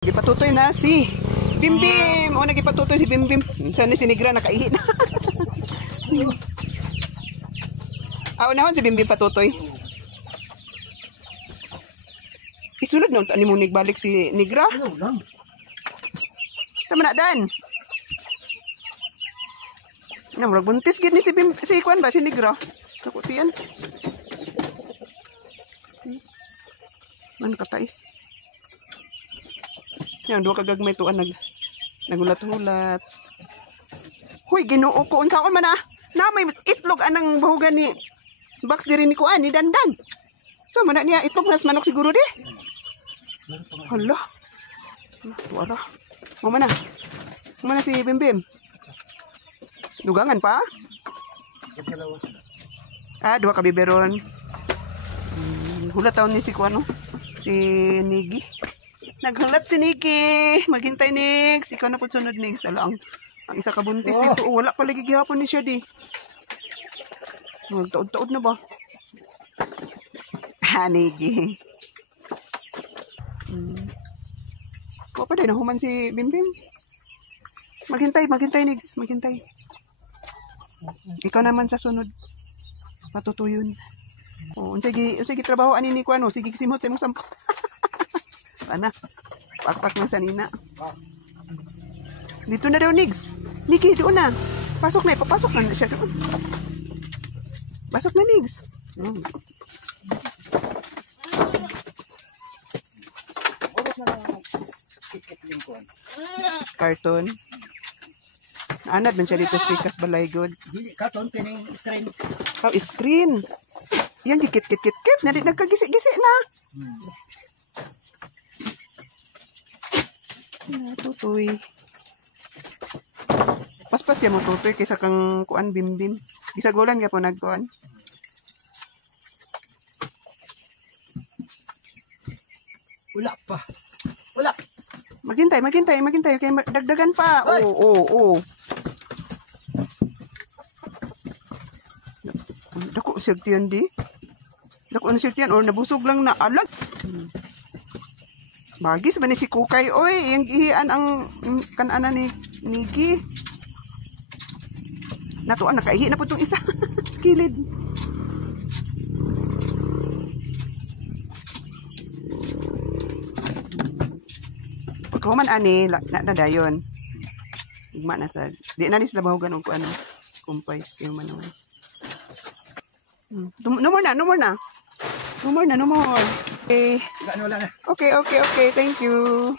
Gipatutoy na si Bimbim. O nagipatutoy si Bimbim. Sana si Negra nakaihi na. Unahon si Bimbim patutoy. Isunod na ni mo balik si Negra. Tama na dan. Nga murag buntis gid ni si Kwan ba si Negra. Kakutian. Man katay. Yan, duwa kagagmay tuan nagulat-hulat. Huy, Ginoo ko unsaon man na may itlog anang bahugan ni box diri ni kuan ni Dandan. So man niya itlog nas manok siguro di. Hala. Wala. Mama na si Bimbim. Dugangan pa? Dua ka biberon. Hulat taon ni si kuano. Si Nigi. Naghulat si Nikki. Maghintay next. Ikaw na po sunod next. Ang isa kabuntis dito. Wala pa lagi gihapon ni siya di. Taod-taod na ba? Nikki. Kuha pa din. Nahuman si Bimbim. Maghintay next. Maghintay. Ikaw naman sa sunod. Patutuyon. Sige trabaho ani ni kuano. Sige simot sa imong sampot. Ana, pakpak na sa nina. Dito na daw, Nigs. Niki, doon na. Pasok na, papasok na siya doon. Pasok na, Nigs. Carton. Anad man siya dito sa Pikas Balaygod. Carton, pining screen. Screen. Yan, kit. Nadi nagkagisi-gisi na. Tutoy. Paspas ya mo tutoy kaysa kang kuan Bimbim. Gisagulan ya po nagkuan. Wala pa. Wala. Maghintay kay dagdagan pa. Oo. Dako sirtiyan di. Dako na sirtiyan or nabusog lang na alag. Bagis ba ni si Kukay? Oy, yung gihian ang kanana ni Nigi. Natuan, nakaihi na po itong isa. Skilid. Pagkahuman ani, nadayon. Igma na sa, di na ni sila bahugan o ano, kumpay, yung manuan. No more na. Okay. Okay, thank you.